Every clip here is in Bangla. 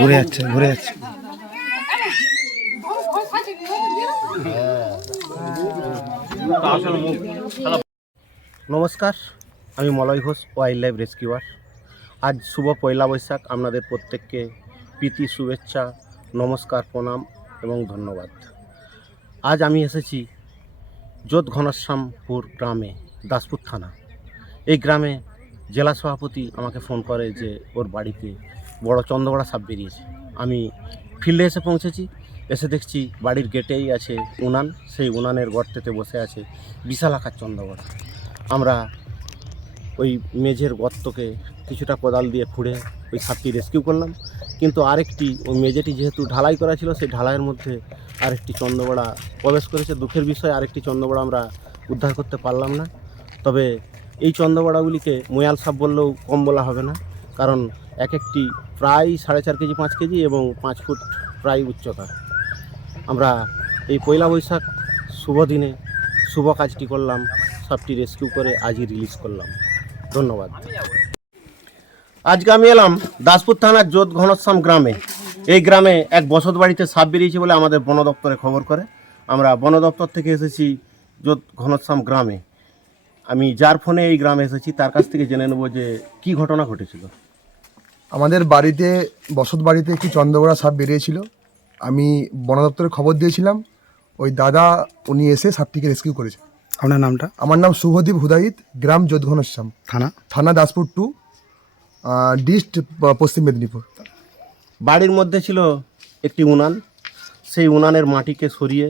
ঘুরে যাচ্ছে ঘুরে যাচ্ছে। নমস্কার, আমি Malay Ghosh wild life rescuer আজ শুভ পয়লা বৈশাখ, আপনাদের প্রত্যেককে প্রীতি, শুভেচ্ছা, নমস্কার, প্রণাম এবং ধন্যবাদ। আজ আমি এসেছি যোধ ঘনশ্যামপুর গ্রামে। দাসপুর থানা। এই গ্রামে জেলা সভাপতি আমাকে ফোন করে যে ওর বাড়িতে বড় চন্দ্রবড়া সাপ বেরিয়েছে। আমি ফিল্ডে এসে পৌঁছেছি, এসে দেখছি বাড়ির গেটেই আছে উনান, সেই উনানের গর্তেতে বসে আছে বিশাল আকার চন্দ্রবড়া আমরা ওই মেঝের গর্তকে কিছুটা কোদাল দিয়ে খুঁড়ে ওই সাপটি রেস্কিউ করলাম। কিন্তু আরেকটি, ওই মেঝেটি যেহেতু ঢালাই করা ছিল, সেই ঢালাইয়ের মধ্যে আরেকটি চন্দ্রবড়া প্রবেশ করেছে। দুঃখের বিষয়, আরেকটি চন্দ্রবড়া আমরা উদ্ধার করতে পারলাম না। তবে এই চন্দ্রবড়াগুলিকে ময়াল সাপ বললেও কম বলা হবে না, কারণ এক একটি প্রায় সাড়ে চার কেজি, পাঁচ কেজি এবং পাঁচ ফুট প্রায় উচ্চতা। আমরা এই পয়লা বৈশাখ শুভ দিনে শুভ কাজটি করলাম, সাপটি রেস্কিউ করে আজই রিলিজ করলাম। ধন্যবাদ। আজকে আমি এলাম দাসপুর থানার যোধ ঘনশ্যাম গ্রামে। এই গ্রামে এক বসত বাড়িতে সাপ বেরিয়েছে বলে আমাদের বন দপ্তরে খবর করে। আমরা বন দপ্তর থেকে এসেছি যোধ ঘনশ্যাম গ্রামে। আমি যার ফোনে এই গ্রামে এসেছি তার কাছ থেকে জেনে নেব যে কি ঘটনা ঘটেছিল। আমাদের বাড়িতে বসত বাড়িতে একটি চন্দ্রগড়া সাপ বেরিয়েছিল। আমি বন দপ্তরে খবর দিয়েছিলাম ওই দাদা উনি এসে সাপটিকে রেস্কিউ করেছে। আপনার নামটা? আমার নাম শুভদীপ হুদাইত গ্রাম যোধঘনশ্যাম থানা? থানা দাসপুর টু ডিস্ট পশ্চিম মেদিনীপুর। বাড়ির মধ্যে ছিল একটি উনান। সেই উনানের মাটিকে সরিয়ে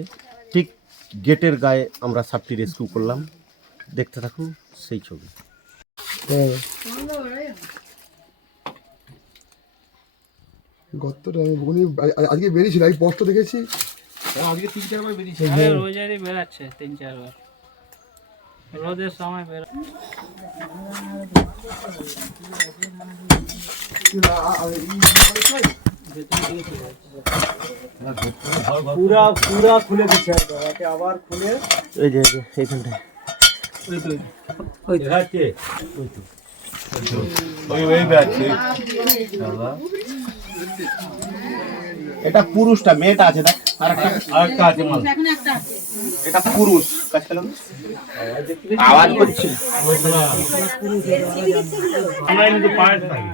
ঠিক গেটের গায়ে আমরা সাপটি রেস্কিউ করলাম। দেখতে থাকুন সেই ছবি। গতটা আমি উনি আজকে বেরিয়েছিল আমি পোস্ট দেখেছি। আরে রোজারই বেরাচ্ছে তিন চারবার। রোদের সময় বের এই যে এই যে এইখানটায়। এটা পুরুষটা মেয়েটা আছে দেখ। আরেকটা এটা পুরুষ। আওয়াজ করছে।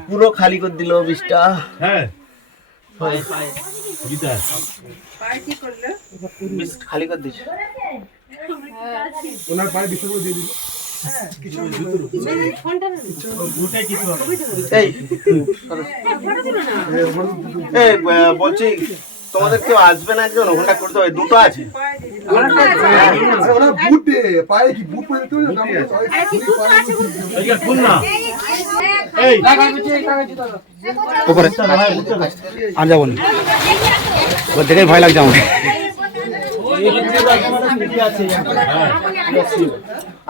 পুরো খালি করে দিল বিষটা হ্যাঁ। খালি করে দিচ্ছে ওনার পায়ে বিশ্বগুলো দিয়ে দিল এই এই ব- বলছি তোমাদের কেউ আসবে না একজন ওখানটা করতে হবে দুটো আছে ওনার বুটে পায়ে কি বুট পরে দিতে উপরে আর যাব না দেখেই ভয় লাগছে আমার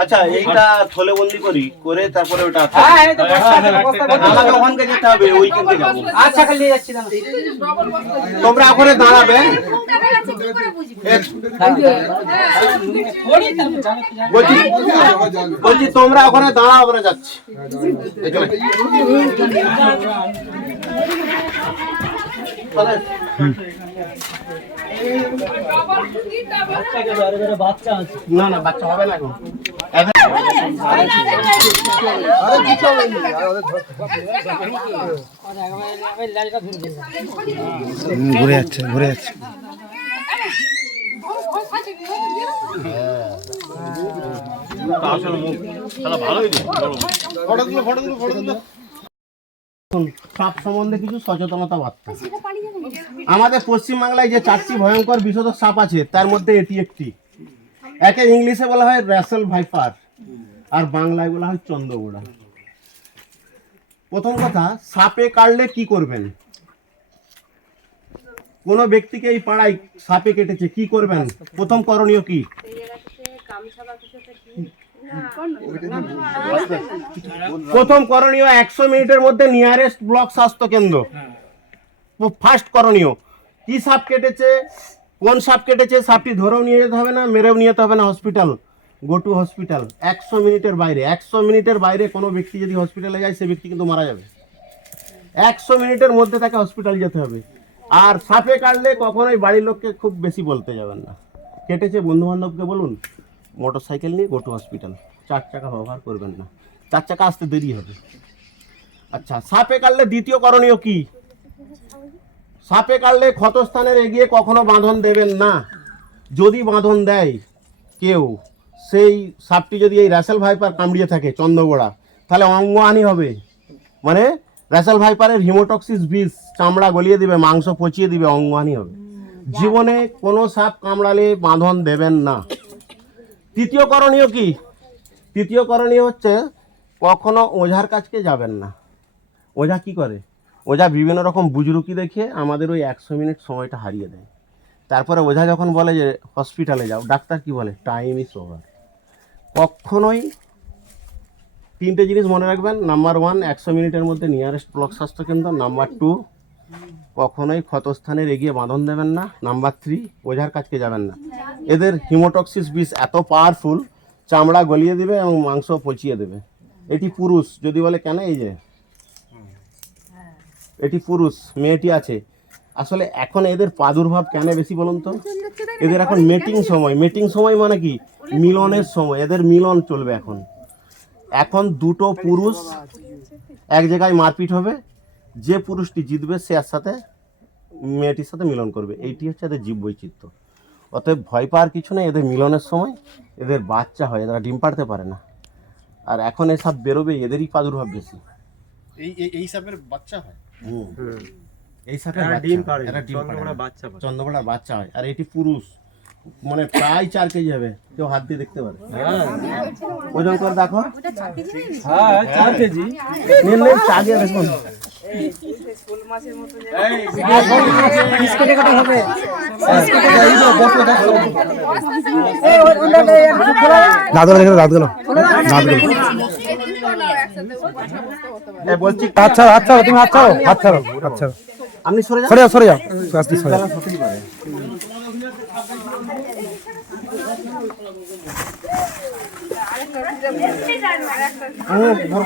আচ্ছা এইটা থলে বন্দি করি করে তারপরে ওটা আমাকে ওখানকে যেতে হবে ওই কিনতে যাব। আচ্ছা খালি যাচ্ছি তোমরা ওখানে দাঁড়াবে। বলছি বলছি তোমরা ওখানে দাঁড়াও আমরা যাচ্ছি। এখানে। চলে। না না বাচ্চা হবে না এখন এখন আমি লাইটটা ধরে দিই। হুম, ঘুরে যাচ্ছে ঘুরে যাচ্ছে সাপ সম্বন্ধে কিছু সচেতনতা বার্তা আমাদের পশ্চিমবাংলায় যে চারটি ভয়ঙ্কর বিষধর সাপ আছে তার মধ্যে এটি একটি। একে ইংলিশে বলা হয় র্যাসেল ভাইপার আর বাংলায় বলা হয় চন্দ্রগোড়া। প্রথম কথা সাপে কাটলে কি করবেন? কোন ব্যক্তিকে এই পাড়ায় সাপে কেটেছে কি করবেন? প্রথম করণীয় কি প্রথম করণীয় একশো মিনিটের মধ্যে নিয়ারেস্ট ব্লক স্বাস্থ্য কেন্দ্র। ফার্স্ট করণীয়। কি সাপ কেটেছে? কোন সাপ কেটেছে? সাপটি ধরেও নিয়ে যেতে হবে না মেরেও নিয়ে যেতে হবে না হসপিটাল গো টু হসপিটাল একশো মিনিটের বাইরে। একশো মিনিটের বাইরে কোনো ব্যক্তি যদি হসপিটালে যায় সে ব্যক্তি কিন্তু মারা যাবে। একশো মিনিটের মধ্যে তাকে হসপিটাল যেতে হবে। আর সাপে কাটলে কখনোই বাড়ির লোককে খুব বেশি বলতে যাবেন না। কেটেছে বন্ধু বান্ধবকে বলুন। মোটর সাইকেল নিয়ে গো টু হসপিটাল চার চাকা ব্যবহার করবেন না। চার চাকা আসতে দেরি হবে। আচ্ছা সাপে কাটলে দ্বিতীয় করণীয় কি? সাপে কাটলে ক্ষতস্থানের এগিয়ে কখনো বাঁধন দেবেন না। যদি বাঁধন দেয় কেউ, সেই সাপটি যদি এই র্যাসেল ভাইপার কামড়িয়ে থাকে চন্দ্রগোড়া, তাহলে অঙ্গহানি হবে। মানে র্যাসেল ভাইপারের হিমোটক্সিস বিষ চামড়া গলিয়ে দিবে, মাংস পচিয়ে দিবে, অঙ্গহানি হবে। জীবনে কোনো সাপ কামড়ালে বাঁধন দেবেন না। তৃতীয় করণীয় কি? তৃতীয় করণীয় হচ্ছে কখনো ওঝার কাছকে যাবেন না। ওঝা কি করে? ওঝা বিভিন্ন রকম বুজরুকি দেখে আমাদের ওই একশো মিনিট সময়টা হারিয়ে দেয়। তারপরে ওঝা যখন বলে যে, হসপিটালে যাও। ডাক্তার কি বলে? টাইম ইজ ওভার কখনোই তিনটে জিনিস মনে রাখবেন। নাম্বার ওয়ান একশো মিনিটের মধ্যে নিয়ারেস্ট ব্লক স্বাস্থ্যকেন্দ্র। নাম্বার টু কখনোই ক্ষতস্থানের এগিয়ে বাঁধন দেবেন না। নাম্বার থ্রি ওঝার কাছকে যাবেন না। এদের হিমোটক্সিস বিষ এত পাওয়ারফুল চামড়া গলিয়ে দিবে এবং মাংস পচিয়ে দেবে। এটি পুরুষ, যদি বলে, কেন এই যে? এটি পুরুষ, মেয়েটি আছে। আসলে এখন এদের প্রাদুর্ভাব কেন বেশি বলুন তো? এদের এখন মেটিং সময়। মেটিং সময় মানে কি? মিলনের সময়। এদের মিলন চলবে এখন। এখন দুটো পুরুষ এক জায়গায় মারপিট হবে। যে পুরুষটি জিতবে সে এর সাথে মেয়েটির সাথে মিলন করবে। এইটি হচ্ছে এদের জীব বৈচিত্র্য। অতএব ভয় পাওয়ার কিছু নেই এদের মিলনের সময়। এদের বাচ্চা হয় এরা ডিম পাড়তে পারে না। আর এখন এসব বেরোবে এদেরই প্রাদুর্ভাব বেশি। এই এই এই সাপের বাচ্চা হয়? হুম। এই সাপের ডিম পাড়ে এরা ডিম পাড়ে বাচ্চা চন্দ্রপড়া বাচ্চা হয়। আর এটি পুরুষ। মানে প্রায় চার কেজি হবে। কেউ হাত দিয়ে দেখতে পারে। ওজন করে দেখো। হ্যাঁ চার কেজি। নিন নিন চা দিয়ে দেখুন দাঁতগুলো দেখে দাঁতগুলো দাঁতগুলো এ, বলছি হাত ছাড়ো হাত ছাড়ো তুমি হাত ছাড়ো হাত ছাড়ো হাত ছাড়ো আপনি সরে যান সরে যাও সরে যাও আস্তে সরে যাও ধরবো না